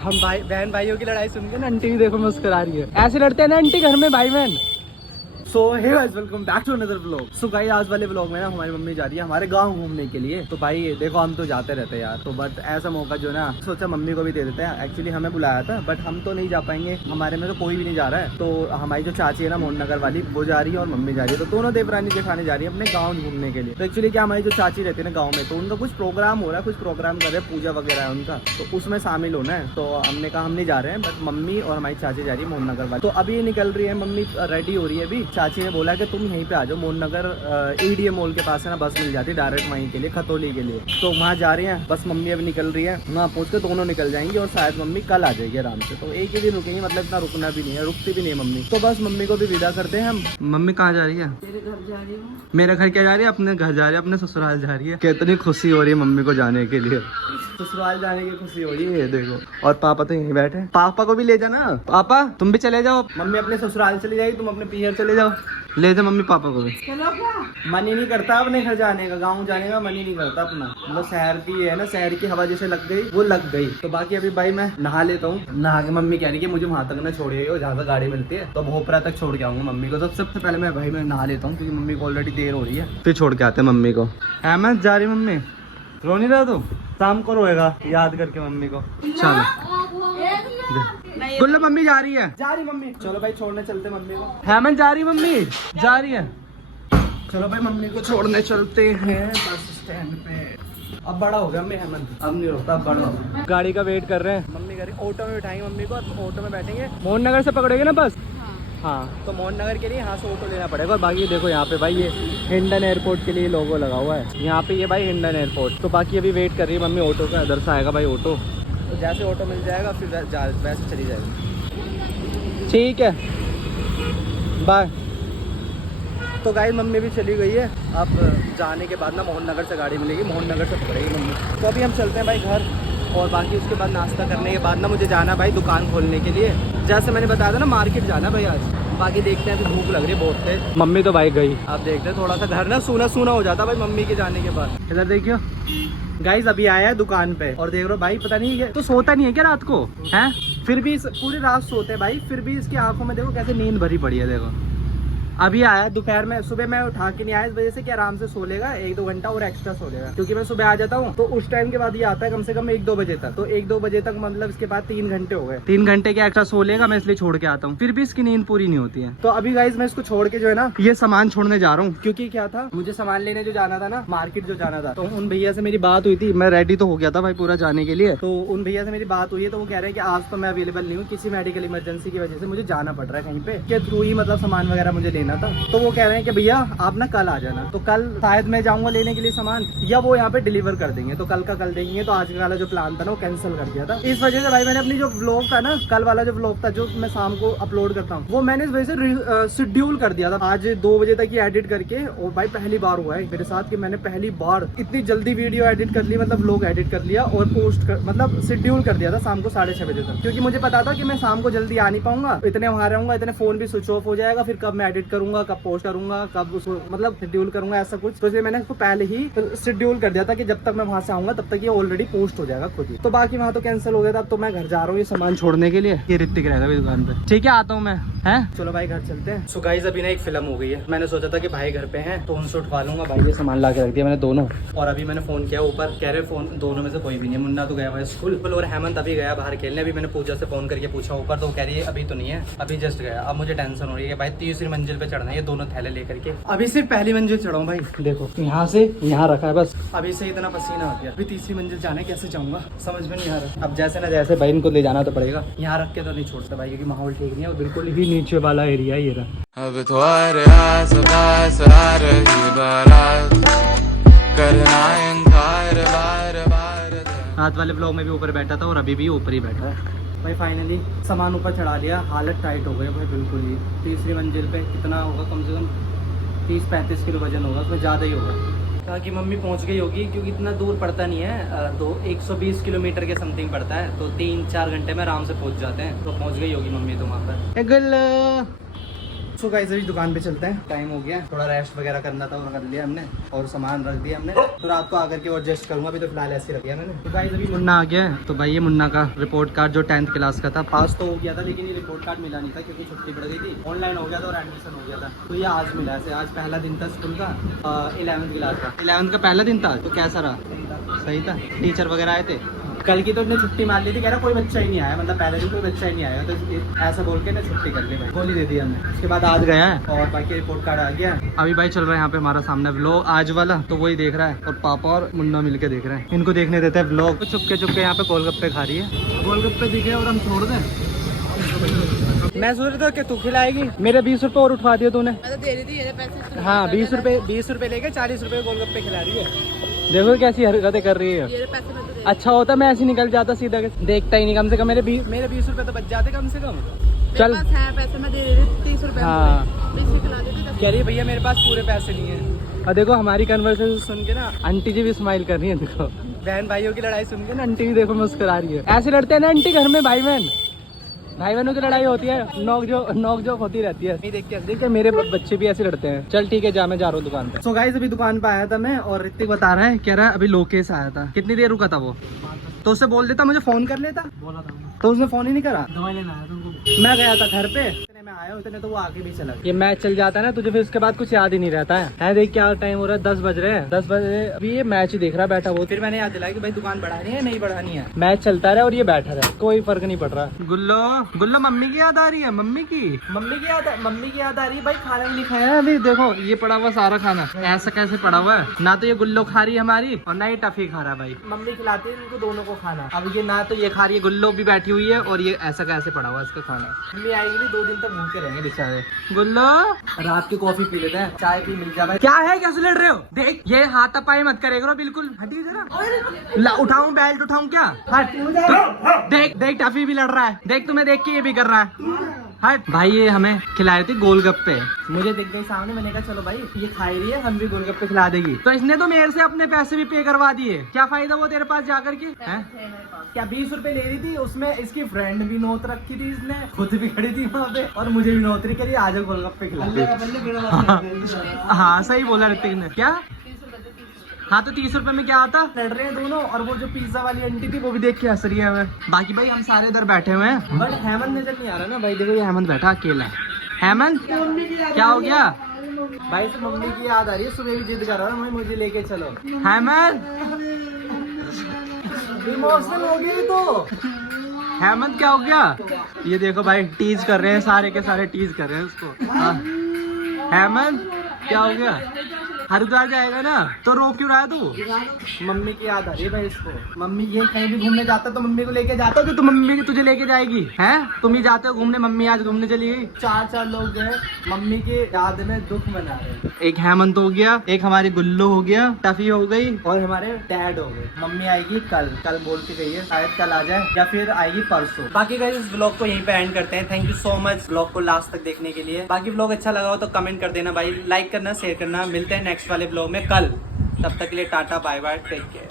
हम भाई बहन भाइयों की लड़ाई सुन के ना आंटी भी देखो मुस्कुरा रही है। ऐसे लड़ते हैं ना आंटी घर में भाई बहन। So hey guys welcome back to another vlog. So guys आज वाले व्लॉग में ना हमारी मम्मी जा रही है हमारे गांव घूमने के लिए। तो भाई देखो हम तो जाते रहते हैं यार, तो बट ऐसा मौका जो ना सोचा मम्मी को भी दे देते हैं। एक्चुअली हमें बुलाया था बट हम तो नहीं जा पाएंगे, हमारे में तो कोई भी नहीं जा रहा है। तो हमारी जो चाची है ना मोहन नगर वाली वो जा रही है और मम्मी जा रही है। तो दोनों देवरानी जेठानी जा रही है अपने गाँव घूमने के लिए। तो एक्चुअली क्या हमारी जो चाची रहती है ना गाँव में, तो उनका कुछ प्रोग्राम हो रहा है, कुछ प्रोग्राम कर रहे हैं, पूजा वगैरह है उनका, तो उसमें शामिल होना है। तो हमने कहा हम नहीं जा रहे हैं, बट मम्मी और हमारी चाची जा रही है मोहन नगर वाली। तो अभी निकल रही है मम्मी, रेडी हो रही है अभी। चाची ने बोला कि तुम यहीं पे आ जाओ, मोहन नगर एडीए मॉल के पास है ना, बस मिल जाती है डायरेक्ट वहीं के लिए, खतौली के लिए। तो वहाँ जा रही हैं, बस मम्मी अभी निकल रही है, वहाँ पहुँच के दोनों निकल जाएंगे और शायद मम्मी कल आ जाएगी आराम से। तो एक ही दिन रुकेंगे, मतलब इतना रुकना भी नहीं है, रुकती भी नहीं है मम्मी। तो बस मम्मी को भी विदा करते हैं हम। मम्मी कहाँ जा रही है? तेरे घर जा रही हूँ। मेरे घर क्या जा रही है? अपने घर जा रही है, अपने ससुराल जा रही है। कितनी खुशी हो रही है मम्मी को जाने के लिए, ससुराल जाने की खुशी हो रही है, ये देखो। और पापा तो यहीं बैठे, पापा को भी ले जाना। पापा तुम भी चले जाओ, मम्मी अपने ससुराल चली जाएगी, तुम अपने पियर चले जाओ। ले जाओ मम्मी पापा को भी। चलो क्या? मन ही नहीं करता अपने घर जाने का, गाँव जाने का मन ही नहीं करता अपना। मतलब शहर की है ना, शहर की हवा जैसे लग गई वो लग गई। तो बाकी अभी भाई मैं नहा लेता हूँ, नहा के मम्मी कह रही है मुझे वहाँ तक ना छोड़िए, जहाँ से गाड़ी मिलती है, तो भोपरा तक छोड़ के आऊंगा मम्मी को। तो सबसे पहले मैं भाई मैं नहा लेता हूँ क्योंकि मम्मी को ऑलरेडी देर हो रही है, फिर छोड़ के आते हैं मम्मी को। अहमद जा रही मम्मी? रो नहीं रहा तू? शाम को रोएगा याद करके मम्मी को। चलो गुल्ला मम्मी जा रही है, जा रही मम्मी। चलो भाई छोड़ने चलते मम्मी को। हेमंत जा रही मम्मी, जा रही है। चलो भाई मम्मी को छोड़ने चलते हैं बस स्टैंड पे। अब बड़ा हो गया मैं हेमंत, अब नहीं रोता, अब बड़ा हो गया। गाड़ी का वेट कर रहे हैं, मम्मी कह रही ऑटो में बैठाएंगे मम्मी को, ऑटो में बैठेंगे। मोहन नगर से पकड़ोगे ना बस? हाँ, तो मोहन नगर के लिए यहाँ से ऑटो लेना पड़ेगा। और बाकी देखो यहाँ पे भाई ये हिंडन एयरपोर्ट के लिए लोगो लगा हुआ है यहाँ पे, ये भाई हिंडन एयरपोर्ट। तो बाकी अभी वेट कर रही है मम्मी ऑटो का, इधर से आएगा भाई ऑटो। तो जैसे ऑटो मिल जाएगा फिर वैसे चली जाएगी। ठीक है बाय। तो गाइस मम्मी भी चली गई है। अब जाने के बाद ना मोहन नगर से गाड़ी मिलेगी, मोहन नगर से पकड़ेगी मम्मी। तो अभी हम चलते हैं भाई घर, और बाकी उसके बाद नाश्ता करने के बाद ना मुझे जाना भाई दुकान खोलने के लिए। जैसे मैंने बताया था ना मार्केट जाना भाई आज। बाकी देखते हैं, अभी भूख लग रही है बहुत तेज। मम्मी तो भाई गई, आप देखते हैं थोड़ा सा घर ना सूना सूना हो जाता भाई मम्मी के जाने के बाद। इधर देखियो गाइस, अभी आया है दुकान पे और देख रहे हो भाई, पता नहीं है तो सोता नहीं है क्या रात को है, फिर भी पूरी रात सोते हैं भाई, फिर भी इसकी आंखों में देखो कैसे नींद भरी पड़ी है। देखो अभी आया दोपहर में, सुबह मैं उठा के नहीं आया इस वजह से कि आराम से सो लेगा, 1-2 घंटा और एक्स्ट्रा सो लेगा, क्योंकि मैं सुबह आ जाता हूँ तो उस टाइम के बाद ये आता है कम से कम 1-2 बजे तक। तो 1-2 बजे तक मतलब इसके बाद 3 घंटे हो गए, 3 घंटे के एक्स्ट्रा सो लेगा, मैं इसलिए छोड़ के आता हूँ, फिर भी इसकी नींद पूरी नहीं होती है। तो अभी गाइज मैं इसको छोड़ के जो है ना ये सामान छोड़ने जा रहा हूँ, क्योंकि क्या था मुझे सामान लेने जो जाना था ना, मार्केट जो जाना था, तो उन भैया से मेरी बात हुई थी, मैं रेडी तो हो गया था भाई पूरा जाने के लिए। तो उन भैया से मेरी बात हुई है, तो वो कह रहे हैं कि आज तो मैं अवेलेबल नहीं हूँ, किसी मेडिकल इमरजेंसी की वजह से मुझे जाना पड़ रहा है कहीं पे, के थ्रू ही मतलब सामान वगैरह मुझे लेना था। तो वो कह रहे हैं कि भैया आप ना कल आ जाना। तो कल शायद मैं जाऊंगा लेने के लिए सामान, या वो यहाँ पे डिलीवर कर देंगे, तो कल का कल देंगे। तो आज वाला जो प्लान था ना वो कैंसिल कर दिया था। इस वजह से भाई मैंने अपनी जो व्लॉग था ना, कल वाला जो व्लॉग था जो मैं शाम को अपलोड करता हूँ, वो मैंने इस वजह से शेड्यूल कर दिया था आज 2 बजे तक ही एडिट करके। और भाई पहली बार हुआ है मेरे साथ कि मैंने पहली बार इतनी जल्दी वीडियो एडिट कर ली, मतलब व्लॉग एडिट कर लिया और पोस्ट कर, मतलब शेड्यूल कर दिया था शाम को 6:30 बजे तक, क्योंकि मुझे पता था कि मैं शाम को जल्दी आ नहीं पाऊंगा, इतने वहां रहूंगा, इतने फोन भी स्विच ऑफ हो जाएगा, फिर कब मैं एडिट करूंगा, कब पोस्ट करूंगा, कब उसको मतलब शेड्यूल करूंगा ऐसा कुछ। तो इसलिए मैंने उसको पहले ही शेड्यूल कर दिया था कि जब तक मैं वहां से आऊंगा तब तक ये ऑलरेडी पोस्ट हो जाएगा खुद ही। तो बाकी वहां तो कैंसिल हो गया था। अब तो मैं घर जा रहा हूँ ये सामान छोड़ने के लिए, ये ऋतिक रहेगा भी दुकान पे। ठीक है आता हूँ मैं, है चलो भाई घर चलते हैं। सो गाइस अभी ना एक फिल्म हो गई है, मैंने सोचा था कि भाई घर पे हैं तो उनसे उठवा लूंगा। भाई ये सामान ला के रख दिया मैंने दोनों, और अभी मैंने फोन किया ऊपर, कह रहे फोन दोनों में से कोई भी नहीं है। मुन्ना तो गया हुआ है स्कूल और हेमंत अभी गया बाहर खेलने। अभी मैंने पूजा से फोन करके पूछा ऊपर, तो कह रही है अभी तो नहीं है, अभी जस्ट गया। अब मुझे टेंशन हो रही है भाई, तीसरी मंजिल पे चढ़ना है ये दोनों थैले लेकर के। अभी सिर्फ पहली मंजिल चढ़ाऊं भाई, देखो यहाँ से यहाँ रखा है बस, अभी से इतना पसीना आ गया। अभी तीसरी मंजिल जाने कैसे जाऊंगा समझ में नहीं आ रहा। अब जैसे ना जैसे भाई इनको ले जाना तो पड़ेगा, यहाँ रख के तो नहीं छोड़ता भाई, क्योंकि माहौल ठीक नहीं है। बिल्कुल ही नीचे वाला एरिया ये रहा। अब तुम्हारे रात वाले ब्लॉग में भी ऊपर बैठा था और अभी भी ऊपर ही बैठा है भाई। फाइनली सामान ऊपर चढ़ा लिया, हालत टाइट हो गई भाई बिल्कुल ही। तीसरी मंजिल पे कितना होगा, कम से कम 30-35 किलो वजन होगा, उसमें ज़्यादा ही होगा। कहा कि मम्मी पहुंच गई होगी, क्योंकि इतना दूर पड़ता नहीं है, तो 120 किलोमीटर के समथिंग पड़ता है, तो 3-4 घंटे में आराम से पहुंच जाते हैं। तो पहुंच गई होगी मम्मी तो वहाँ पर। सो गाइस अभी दुकान पे चलते हैं, टाइम हो गया, थोड़ा रेस्ट वगैरह करना था और कर लिया हमने, और सामान रख दिया हमने, तो रात को आकर के और एडजस्ट करूंगा, अभी तो फिलहाल ऐसे रख दिया मैंने। तो गाइस अभी मुन्ना आ गया है, तो भाई ये मुन्ना का रिपोर्ट कार्ड जो 10th क्लास का था, पास तो हो गया था, लेकिन ये रिपोर्ट कार्ड मिला नहीं था क्योंकि छुट्टी पड़ गई थी, ऑनलाइन हो गया था और एडमिशन हो गया था, तो ये आज मिला है। आज पहला दिन था स्कूल का, 11th क्लास का, 11th का पहला दिन था। तो कैसा रहा? सही था? टीचर वगैरह आए थे? कल की तो इतने छुट्टी मार ली थी, कह रहा कोई बच्चा ही नहीं आया, मतलब पहले दिन कोई बच्चा ही नहीं आया, तो ऐसा बोल के ना छुट्टी कर ली भाई, गोली दे दी हमने। उसके बाद आज गया है और बाकी रिपोर्ट कार्ड आ गया। अभी भाई चल रहा है यहाँ पे हमारा सामने व्लॉग आज वाला, तो वही देख रहा है, और पापा और मुन्ना मिलके देख रहे हैं, इनको देखने देते हैं व्लॉग। तो चुपके चुपके यहाँ पे गोलगप्पे खा रही है, गोलगप्पे दिखे और हम छोड़ दें। मैं सोच रहा था कि तू खिलाएगी, मेरे 20 रुपए और उठवा दिए तूने। मैं तो दे रही थी ये पैसे। हाँ 20 रुपए लेके 40 रुपए गोलगप्पे खिला रही है। देखो कैसी हरकतें कर रही है। ये पैसे मैं तो दे अच्छा होता मैं ऐसे निकल जाता सीधा, देखता ही नहीं, कम से कम मेरे 20 रुपए तो बच जाते कम से कम। चल मेरे पास है पैसे, मैं दे रही थी 30 रुपए। हाँ। खिला देती। कह रही है भैया मेरे पास पूरे पैसे नहीं है। और देखो हमारी कन्वर्सेशन सुन के ना आंटी जी भी स्माइल कर रही है, देखो बहन भाइयों की लड़ाई सुन के ना आंटी भी देखो मुस्कुरा रही है। ऐसे लड़ते हैं ना आंटी घर में, भाई बहनों की लड़ाई होती है, नोक जोक होती रहती है। नहीं देखिए मेरे बच्चे भी ऐसे लड़ते हैं। चल ठीक है जा, मैं जा रहा हूँ दुकान पे। सो गाइस अभी दुकान पे आया था मैं, और ऋतिक बता रहा है, कह रहा है अभी लोकेश आया था, कितनी देर रुका था वो, तो उससे बोल देता मुझे फोन कर लेता, बोला था तो उसने फोन ही नहीं करा। दवाई लेना आया था उनको, मैं गया था घर पे, इतने में आया उतने तो वो आगे भी चला गया। ये मैच चल जाता है ना तुझे, फिर उसके बाद कुछ याद ही नहीं रहता है। देख क्या टाइम हो रहा है, 10 बज रहे हैं, 10 बजे अभी ये मैच ही देख रहा है बैठा वो। फिर मैंने याद दिलाया कि भाई दुकान बढ़ानी है नहीं बढ़ानी है, मैच चलता रहा और ये बैठा रहा, कोई फर्क नहीं पड़ रहा। गुल्लो मम्मी की याद आ रही है, मम्मी की याद आ रही है भाई। खाना भी नहीं खाया अभी, देखो ये पड़ा हुआ सारा खाना, ऐसा कैसे पड़ा हुआ है, ना तो ये गुल्लो खा रही है हमारी और ना ये टफी खा रहा है भाई। मम्मी खिलाती है इनको दोनों को खाना, अब ये ना तो ये खा रही है, गुल्लो भी बैठी हुई है और ये ऐसा कैसे पड़ा हुआ है इसका खाना। मम्मी आएगी नहीं, 2 दिन तक भूखे रहेंगे बेचारे। गुल्लो रात की कॉफी पी लेते हैं, चाय पी मिल जाए। क्या है, कैसे लड़ रहे हो? देख ये हाथापाई मत करे करो, बिल्कुल हटिए जरा। उठाऊं बेल्ट उठाऊं क्या? हट। देख टफी भी लड़ रहा है, देख तुम्हें देख के ये भी कर रहा है। हट भाई, ये हमें खिलाए थे गोलगप्पे, मुझे दिख गई सामने, मैंने कहा चलो भाई ये खा रही है, हम भी गोलगप्पे खिला देगी। तो इसने तो मेरे से अपने पैसे भी पे करवा दिए, क्या फायदा वो तेरे पास जाकर के है? क्या 20 रुपए ले रही थी, उसमें इसकी फ्रेंड भी नोट रखी थी, इसने खुद भी खड़ी थी वहाँ पे और मुझे भी नोट रही, कह रही आज गोलगप्पे खिला। हाँ सही बोला ऋतिक ने। क्या? हाँ तो 30 रुपए में क्या आता? लड़ रहे हैं दोनों, और वो जो पिज्जा वाली आंटी थी वो भी देख के हंस रही है हमें। बाकी भाई हम सारे इधर बैठे हुए हैं, बट हेमंत नजर नहीं आ रहा ना भाई। देखो ये हेमंत बैठा अकेला। हेमंत क्या हो गया भाई? से मम्मी की याद आ रही है, सुबह भी जिद कर रहा है मुझे लेके चलो। हेमंत इमोशनल हो गई तो। हेमंत क्या हो गया? ये देखो भाई टीज कर रहे हैं, सारे के सारे टीज कर रहे हैं उसको। हेमंत क्या हो गया? हरिद्वार जाएगा ना, तो रो क्यों रहा है तू? मम्मी की याद आ रही है भाई इसको। मम्मी ये कहीं भी घूमने जाता तो मम्मी को लेके जाता कि तू मम्मी तुझे लेके जाएगी हैं? तुम ही जाते हो घूमने, मम्मी आज घूमने चली गई। 4 लोग गए, मम्मी की याद में दुख मना रहे। एक हेमंत हो गया, एक हमारी गुल्लू हो गया, टफी हो गई और हमारे डैड हो गए। मम्मी आएगी कल बोल के गई है, शायद कल आ जाए या फिर आएगी परसों। बाकी गाइस इस व्लॉग को यहीं पे एंड करते हैं। Thank you so much vlog को लास्ट तक देखने के लिए। बाकी व्लॉग अच्छा लगा हो तो कमेंट कर देना भाई, लाइक करना, शेयर करना। मिलते हैं नेक्स्ट वाले ब्लॉग में कल, तब तक के लिए tata bye bye, take care.